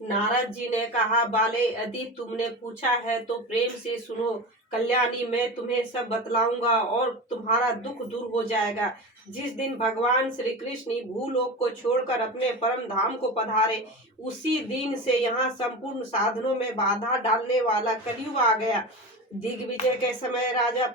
नारद जी ने कहा, बाले यदि तुमने पूछा है तो प्रेम से सुनो। कल्याणी, मैं तुम्हें सब बतलाऊंगा और तुम्हारा दुख दूर हो जाएगा। जिस दिन भगवान श्री कृष्ण भूलोक को छोड़कर अपने परम धाम को पधारे, उसी दिन से यहाँ संपूर्ण साधनों में बाधा डालने वाला कलयुग आ गया। दिग्विजय के समय राजा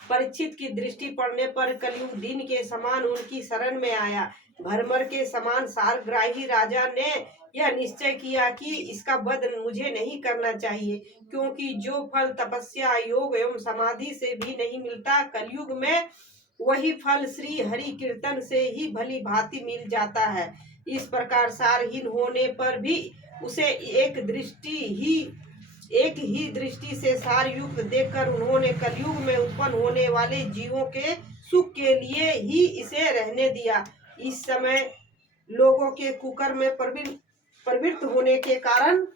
परीक्षित की दृष्टि पड़ने पर कलयुग दिन के समान उनकी शरण में आया। भरमर के समान सारग्राही राजा ने यह निश्चय किया कि इसका वध मुझे नहीं करना चाहिए, क्योंकि जो फल तपस्या, योग एवं समाधि से भी नहीं मिलता, कलयुग में वही फल श्री हरि कीर्तन से ही भली भांति मिल जाता है। इस प्रकार सारहीन होने पर भी उसे एक ही दृष्टि से सार युक्त देखकर उन्होंने कलयुग में उत्पन्न होने वाले जीवों के सुख के लिए ही इसे रहने दिया। इस समय लोगों के कुकर्म में प्रवृत्त होने के कारण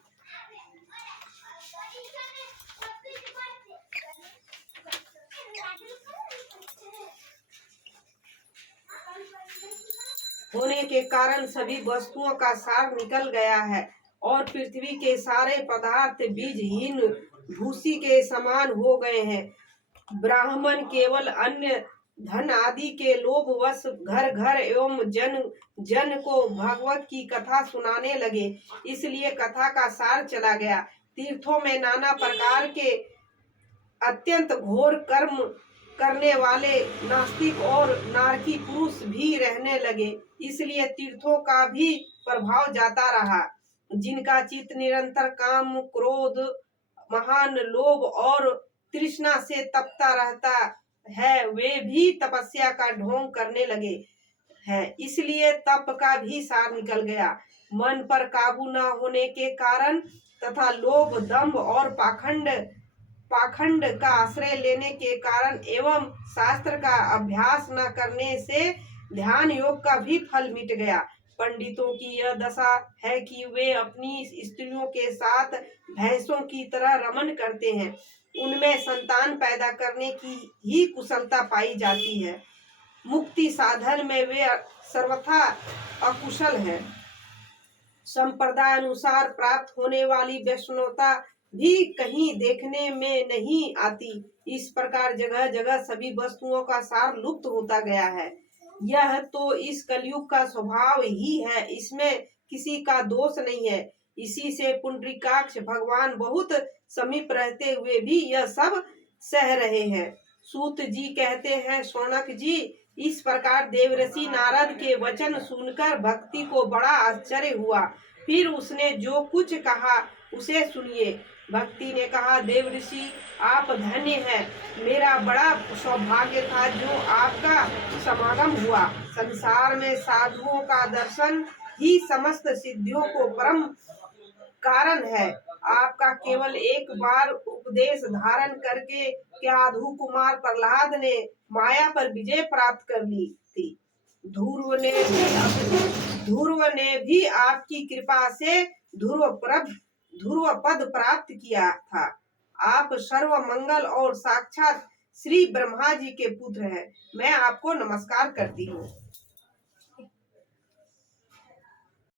सभी वस्तुओं का सार निकल गया है और पृथ्वी के सारे पदार्थ बीजहीन भूसी के समान हो गए हैं। ब्राह्मण केवल अन्य धन आदि के लोभवश घर घर एवं जन जन को भागवत की कथा सुनाने लगे, इसलिए कथा का सार चला गया। तीर्थों में नाना प्रकार के अत्यंत घोर कर्म करने वाले नास्तिक और नारकी पुरुष भी रहने लगे, इसलिए तीर्थों का भी प्रभाव जाता रहा। जिनका चित्त निरंतर काम, क्रोध, महान लोभ और तृष्णा से तपता रहता है, वे भी तपस्या का ढोंग करने लगे हैं, इसलिए तप का भी सार निकल गया। मन पर काबू न होने के कारण तथा लोभ, दंभ और पाखंड का आश्रय लेने के कारण एवं शास्त्र का अभ्यास न करने से ध्यान योग का भी फल मिट गया। पंडितों की यह दशा है कि वे अपनी स्त्रियों के साथ भैंसों की तरह रमन करते हैं, उनमें संतान पैदा करने की ही कुशलता पाई जाती है। मुक्ति साधन में वे सर्वथा अकुशल है। संप्रदाय अनुसार प्राप्त होने वाली वैष्णवता भी कहीं देखने में नहीं आती। इस प्रकार जगह जगह सभी वस्तुओं का सार लुप्त होता गया है। यह तो इस कलयुग का स्वभाव ही है, इसमें किसी का दोष नहीं है। इसी से पुंडरीकाक्ष भगवान बहुत समीप रहते हुए भी यह सब सह रहे हैं। सूत जी कहते हैं, शौनक जी, इस प्रकार देवऋषि नारद के वचन सुनकर भक्ति को बड़ा आश्चर्य हुआ। फिर उसने जो कुछ कहा उसे सुनिए। भक्ति ने कहा, देवऋषि आप धन्य हैं, मेरा बड़ा सौभाग्य था जो आपका समागम हुआ। संसार में साधुओं का दर्शन ही समस्त सिद्धियों को परम कारण है। आपका केवल एक बार उपदेश धारण करके क्याधु कुमार प्रहलाद ने माया पर विजय प्राप्त कर ली थी। ध्रुव ने भी आपकी कृपा से ध्रुव पद प्राप्त किया था। आप सर्व मंगल और साक्षात श्री ब्रह्मा जी के पुत्र हैं। मैं आपको नमस्कार करती हूँ।